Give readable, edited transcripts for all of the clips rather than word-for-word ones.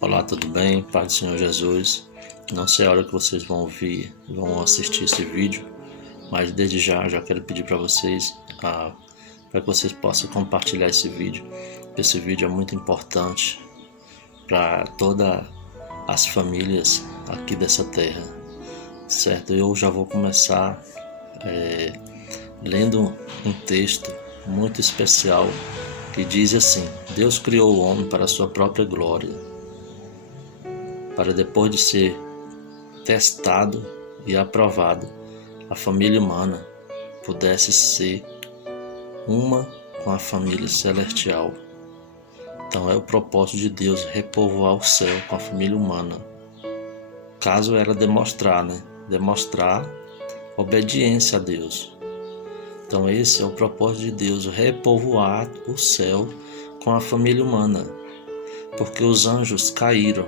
Olá, tudo bem? Paz do Senhor Jesus. Não sei a hora que vocês vão ouvir, vão assistir esse vídeo, mas desde já quero pedir para vocês, para que vocês possam compartilhar esse vídeo. Esse vídeo é muito importante para todas as famílias aqui dessa terra, certo? Eu já vou começar lendo um texto muito especial que diz assim: Deus criou o homem para a sua própria glória, para depois de ser testado e aprovado, a família humana pudesse ser uma com a família celestial. Então é o propósito de Deus repovoar o céu com a família humana. Caso ela demonstrar obediência a Deus. Então esse é o propósito de Deus, repovoar o céu com a família humana. Porque os anjos caíram,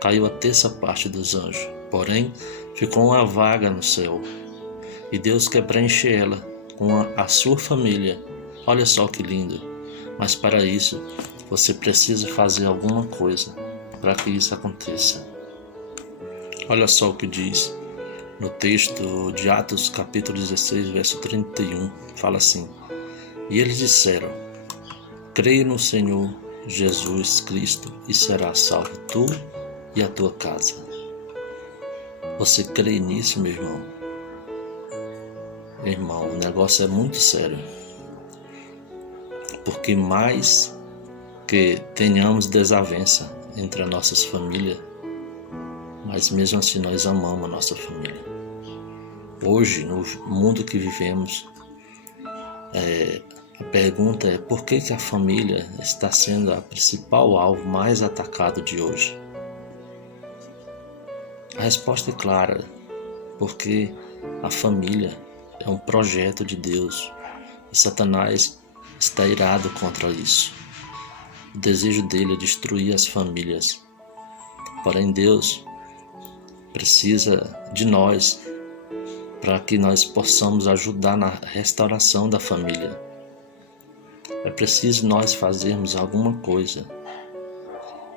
caiu a terça parte dos anjos. Porém, ficou uma vaga no céu e Deus quer preencher ela com a sua família. Olha só que lindo! Mas para isso, você precisa fazer alguma coisa para que isso aconteça. Olha só o que diz no texto de Atos capítulo 16, verso 31. Fala assim: E eles disseram: Creia no Senhor Jesus Cristo e serás salvo tu e a tua casa. Você crê nisso, meu irmão? Meu irmão, o negócio é muito sério. Porque mais que tenhamos desavença entre as nossas famílias, mas mesmo assim nós amamos a nossa família. Hoje, no mundo que vivemos, a pergunta é: por que a família está sendo a principal alvo mais atacado de hoje? A resposta é clara: porque a família é um projeto de Deus e Satanás está irado contra isso. O desejo dele é destruir as famílias. Porém, Deus precisa de nós para que nós possamos ajudar na restauração da família. É preciso nós fazermos alguma coisa,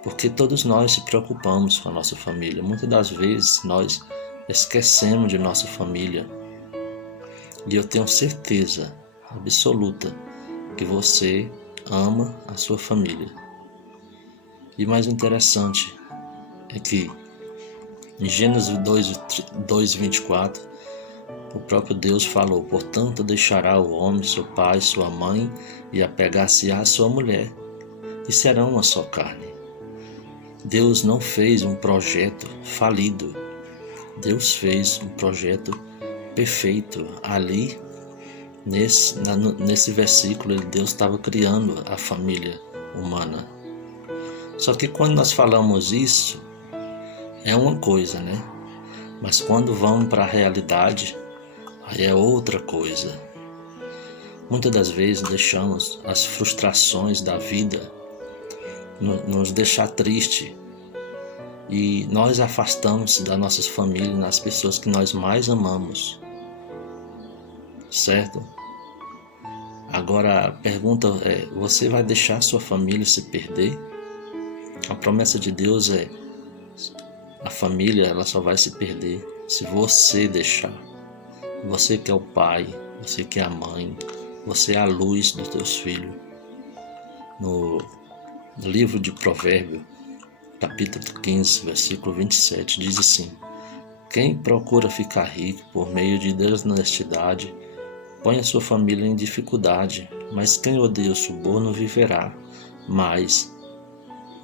porque todos nós se preocupamos com a nossa família. Muitas das vezes nós esquecemos de nossa família. E eu tenho certeza absoluta que você ama a sua família. E o mais interessante é que em Gênesis 2:24, o próprio Deus falou: Portanto deixará o homem seu pai, sua mãe, e apegar-se-á à sua mulher, e serão uma só carne. Deus não fez um projeto falido. Deus fez um projeto perfeito. Ali, nesse versículo, Deus estava criando a família humana. Só que quando nós falamos isso, é uma coisa, né? Mas quando vamos para a realidade, aí é outra coisa. Muitas das vezes deixamos as frustrações da vida nos deixar triste e nós afastamos das nossas famílias, das pessoas que nós mais amamos, certo? Agora a pergunta é: você vai deixar sua família se perder? A promessa de Deus é: a família ela só vai se perder se você deixar. Você que é o pai, você que é a mãe, você é a luz dos teus filhos. No livro de Provérbios, capítulo 15, versículo 27, diz assim: Quem procura ficar rico por meio de desonestidade, põe a sua família em dificuldade, mas quem odeia o suborno viverá mais.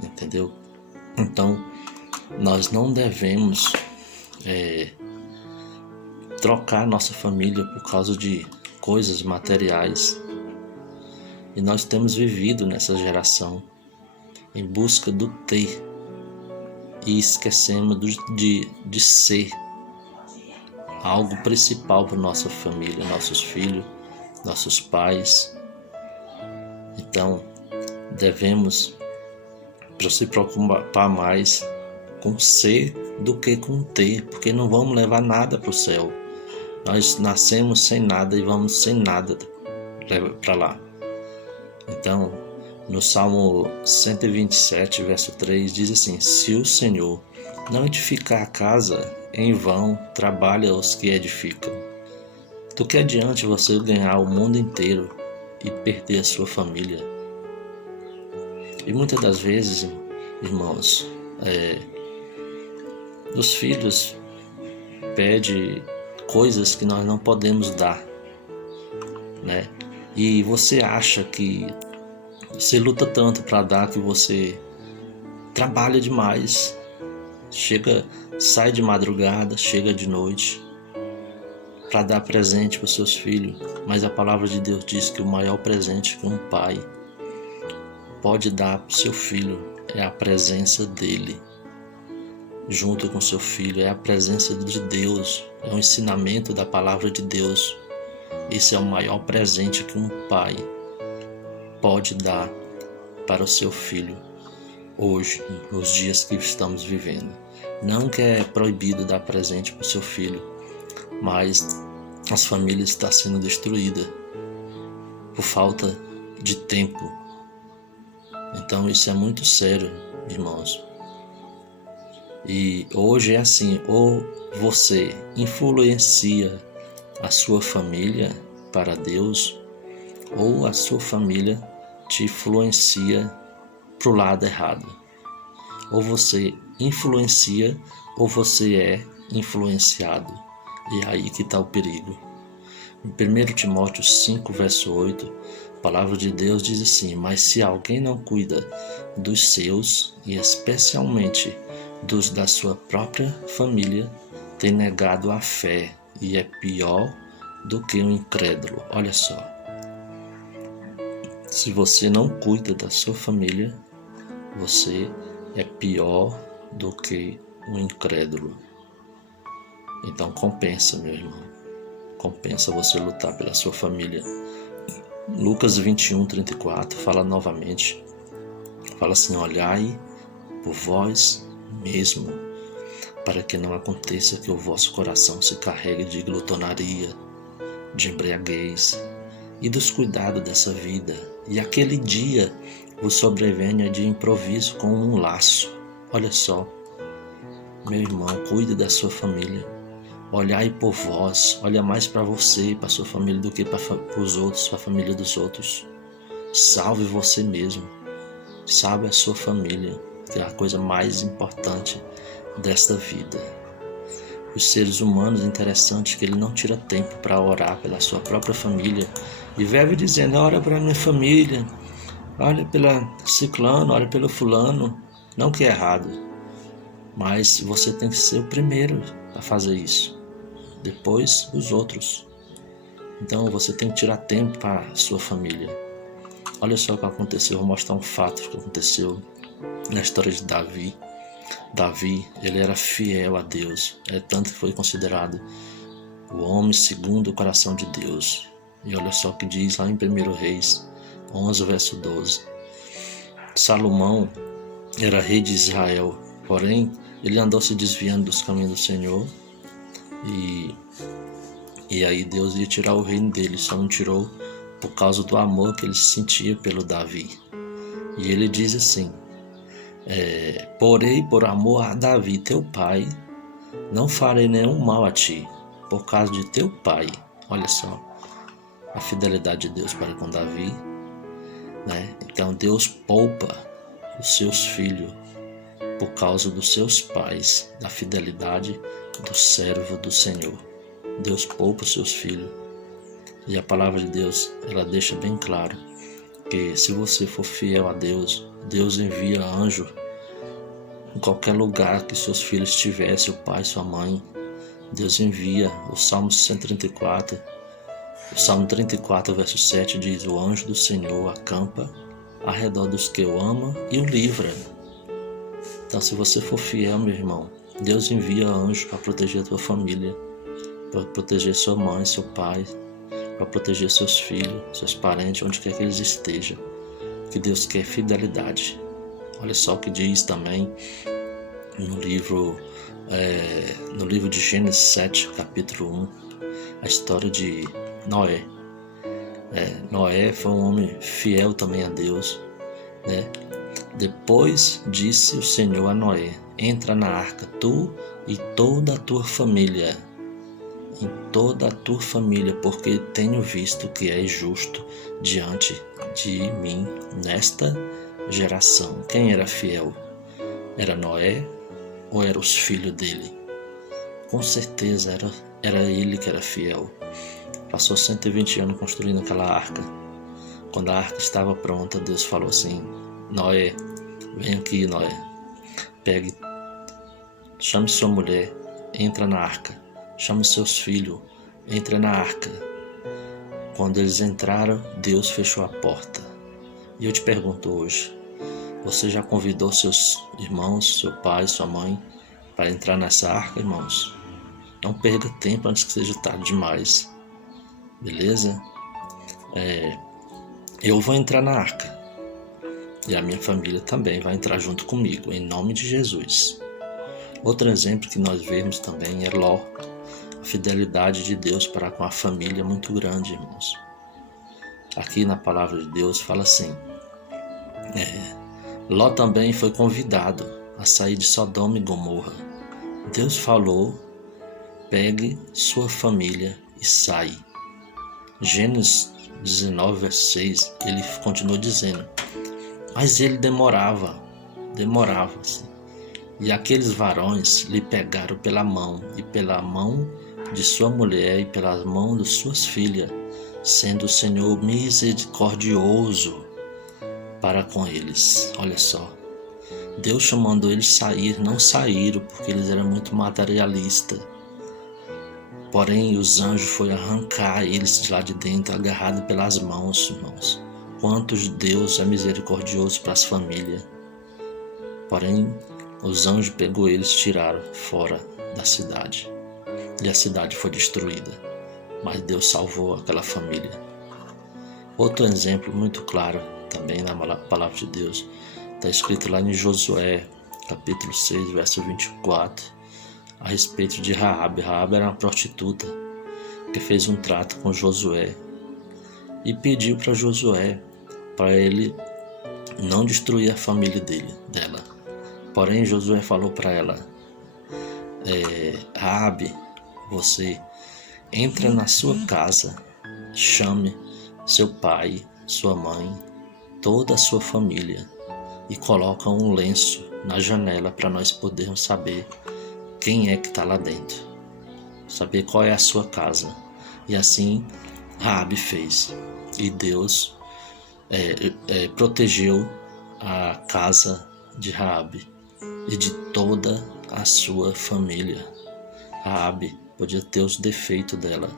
Entendeu? Então, nós não devemos trocar nossa família por causa de coisas materiais. E nós temos vivido nessa geração em busca do ter e esquecemos de ser algo principal para nossa família, nossos filhos, nossos pais. Então, devemos se preocupar mais com ser do que com ter, porque não vamos levar nada para o céu. Nós nascemos sem nada e vamos sem nada para lá. Então, No Salmo 127, verso 3, diz assim: Se o Senhor não edificar a casa, em vão trabalha os que edificam. Do que adiante você ganhar o mundo inteiro e perder a sua família? E muitas das vezes, irmãos, os filhos pedem coisas que nós não podemos dar, né? E você acha que você luta tanto para dar que você trabalha demais, sai de madrugada, chega de noite para dar presente para os seus filhos, mas a palavra de Deus diz que o maior presente que um pai pode dar para o seu filho é a presença dele junto com seu filho, é a presença de Deus, é o ensinamento da palavra de Deus. Esse é o maior presente que um pai pode dar para o seu filho hoje, nos dias que estamos vivendo. Não que é proibido dar presente para o seu filho, mas as famílias estão sendo destruídas por falta de tempo. Então isso é muito sério, irmãos. E hoje é assim, ou você influencia a sua família para Deus, ou a sua família te influencia para o lado errado. Ou você influencia, ou você é influenciado. E é aí que está o perigo. Em 1 Timóteo 5, verso 8, a palavra de Deus diz assim: Mas se alguém não cuida dos seus, e especialmente dos da sua própria família, tem negado a fé e é pior do que um incrédulo. Olha só. Se você não cuida da sua família, você é pior do que um incrédulo. Então compensa, meu irmão. Compensa você lutar pela sua família. Lucas 21, 34 fala novamente. Fala assim: Olhai por vós mesmo, para que não aconteça que o vosso coração se carregue de glutonaria, de embriaguez e dos cuidados dessa vida, e aquele dia vos sobrevenha de improviso com um laço. Olha só, meu irmão, cuide da sua família. Olhai por vós, olha mais para você e para sua família do que para os outros, para a família dos outros. Salve você mesmo, salve a sua família, que é a coisa mais importante desta vida. Os seres humanos, interessante que ele não tira tempo para orar pela sua própria família e vive dizendo: ora para minha família, olha pela ciclano, olha pelo fulano. Não que é errado, mas você tem que ser o primeiro a fazer isso, depois os outros. Então você tem que tirar tempo para a sua família. Olha só o que aconteceu, vou mostrar um fato que aconteceu na história de Davi. Davi, ele era fiel a Deus, tanto que foi considerado o homem segundo o coração de Deus. E olha só o que diz lá em 1 Reis 11, verso 12. Salomão era rei de Israel, porém ele andou se desviando dos caminhos do Senhor, e aí Deus ia tirar o reino dele, só não tirou por causa do amor que ele sentia pelo Davi. E ele diz assim: porém, por amor a Davi, teu pai, não farei nenhum mal a ti, por causa de teu pai. Olha só a fidelidade de Deus para com Davi, né? Então Deus poupa os seus filhos por causa dos seus pais, da fidelidade do servo do Senhor. Deus poupa os seus filhos. E a palavra de Deus, ela deixa bem claro que se você for fiel a Deus, Deus envia anjo em qualquer lugar que seus filhos estiverem, seu pai, sua mãe. Deus envia. O Salmo 134, o Salmo 34, verso 7 diz: o anjo do Senhor acampa ao redor dos que o ama e o livra. Então, se você for fiel, meu irmão, Deus envia anjo para proteger a tua família, para proteger sua mãe, seu pai, para proteger seus filhos, seus parentes, onde quer que eles estejam. Que Deus quer fidelidade. Olha só o que diz também no livro de Gênesis 7, capítulo 1, a história de Noé. Noé foi um homem fiel também a Deus. né? Depois disse o Senhor a Noé: entra na arca, tu e toda a tua família, em toda a tua família, porque tenho visto que és justo diante de mim nesta geração. Quem era fiel? Era Noé ou eram os filhos dele? Com certeza era ele que era fiel. Passou 120 anos construindo aquela arca. Quando a arca estava pronta, Deus falou assim: Noé, vem aqui, Noé. Chame sua mulher, entra na arca. Chame seus filhos, entra na arca. Quando eles entraram, Deus fechou a porta. E eu te pergunto hoje, você já convidou seus irmãos, seu pai, sua mãe para entrar nessa arca, irmãos? Não perca tempo antes que seja tarde demais. Beleza? Eu vou entrar na arca. E a minha família também vai entrar junto comigo, em nome de Jesus. Outro exemplo que nós vemos também é Ló. A fidelidade de Deus para com a família é muito grande, irmãos. Aqui na palavra de Deus fala assim: Ló também foi convidado a sair de Sodoma e Gomorra. Deus falou: pegue sua família e sai. Gênesis 19, verso 6, ele continuou dizendo: mas ele demorava assim. E aqueles varões lhe pegaram pela mão, e pela mão de sua mulher, e pelas mãos de suas filhas, sendo o Senhor misericordioso para com eles. Olha só, Deus chamando eles sair, não saíram porque eles eram muito materialistas. Porém, os anjos foram arrancar eles de lá de dentro, agarrados pelas mãos, irmãos. Quantos Deus é misericordioso para as famílias. Porém, os anjos pegou eles e tiraram fora da cidade. E a cidade foi destruída. Mas Deus salvou aquela família. Outro exemplo muito claro também na palavra de Deus está escrito lá em Josué, capítulo 6, verso 24, a respeito de Raabe. Raabe era uma prostituta que fez um trato com Josué e pediu para Josué para ele não destruir a família dela. Porém, Josué falou para ela: Raabe, você entra na sua casa, chame seu pai, sua mãe, toda a sua família e coloca um lenço na janela para nós podermos saber quem é que está lá dentro, saber qual é a sua casa. E assim Raabe fez, e Deus protegeu a casa de Raabe e de toda a sua família. Raabe podia ter os defeitos dela,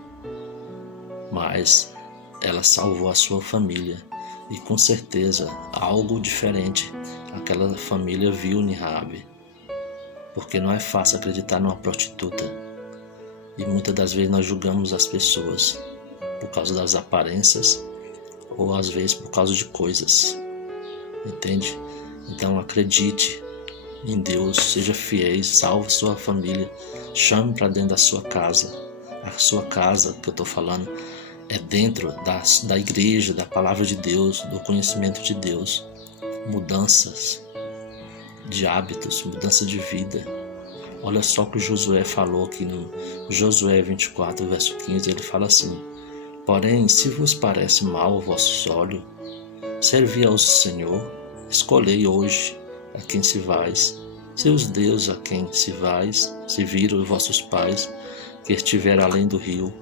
mas ela salvou a sua família, e com certeza algo diferente aquela família viu em Raabe, porque não é fácil acreditar numa prostituta, e muitas das vezes nós julgamos as pessoas por causa das aparências ou às vezes por causa de coisas, entende? Então acredite em Deus, seja fiel, salve sua família, chame para dentro da sua casa. A sua casa que eu estou falando é dentro da igreja, da palavra de Deus, do conhecimento de Deus. Mudanças de hábitos, mudança de vida. Olha só o que Josué falou aqui no Josué 24, verso 15, ele fala assim: porém, se vos parece mal aos vossos olhos, servi ao Senhor, escolhei hoje a quem se vais, seus deuses a quem se vais, se viram os vossos pais, que estiver além do rio,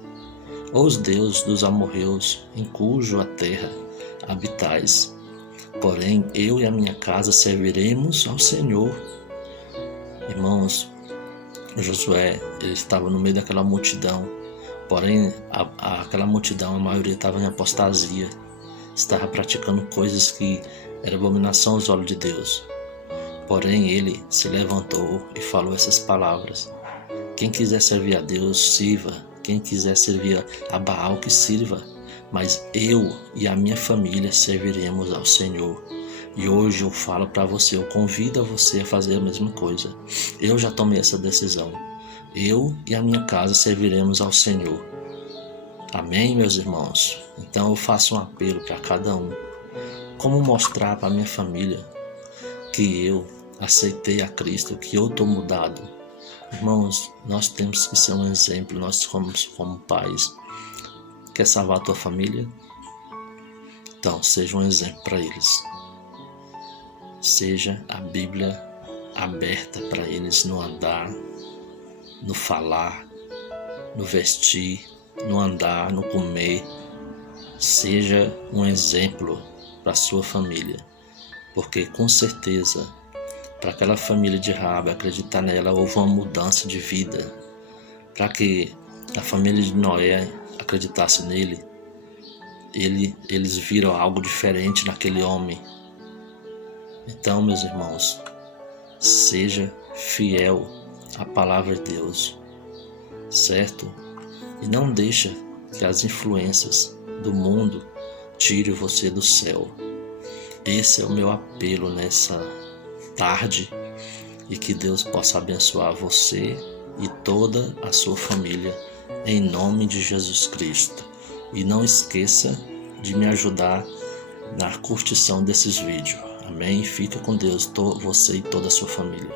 ou os deuses dos amorreus, em cujo a terra habitais. Porém, eu e a minha casa serviremos ao Senhor. Irmãos, Josué, ele estava no meio daquela multidão, porém, aquela multidão, a maioria estava em apostasia, estava praticando coisas que eram abominação aos olhos de Deus. Porém, ele se levantou e falou essas palavras: quem quiser servir a Deus, sirva. Quem quiser servir a Baal, que sirva. Mas eu e a minha família serviremos ao Senhor. E hoje eu falo para você, eu convido a você a fazer a mesma coisa. Eu já tomei essa decisão. Eu e a minha casa serviremos ao Senhor. Amém, meus irmãos? Então eu faço um apelo para cada um. Como mostrar para minha família que eu aceitei a Cristo, que eu estou mudado? Irmãos, nós temos que ser um exemplo. Nós somos como pais. Quer salvar a tua família? Então, seja um exemplo para eles. Seja a Bíblia aberta para eles no andar, no falar, no vestir, no andar, no comer. Seja um exemplo para a sua família, porque com certeza, para aquela família de Raabe acreditar nela, houve uma mudança de vida. Para que a família de Noé acreditasse nele, eles viram algo diferente naquele homem. Então, meus irmãos, seja fiel à palavra de Deus, certo? E não deixa que as influências do mundo tirem você do céu. Esse é o meu apelo nessa tarde, e que Deus possa abençoar você e toda a sua família, em nome de Jesus Cristo. E não esqueça de me ajudar na curtição desses vídeos. Amém? Fica com Deus, você e toda a sua família.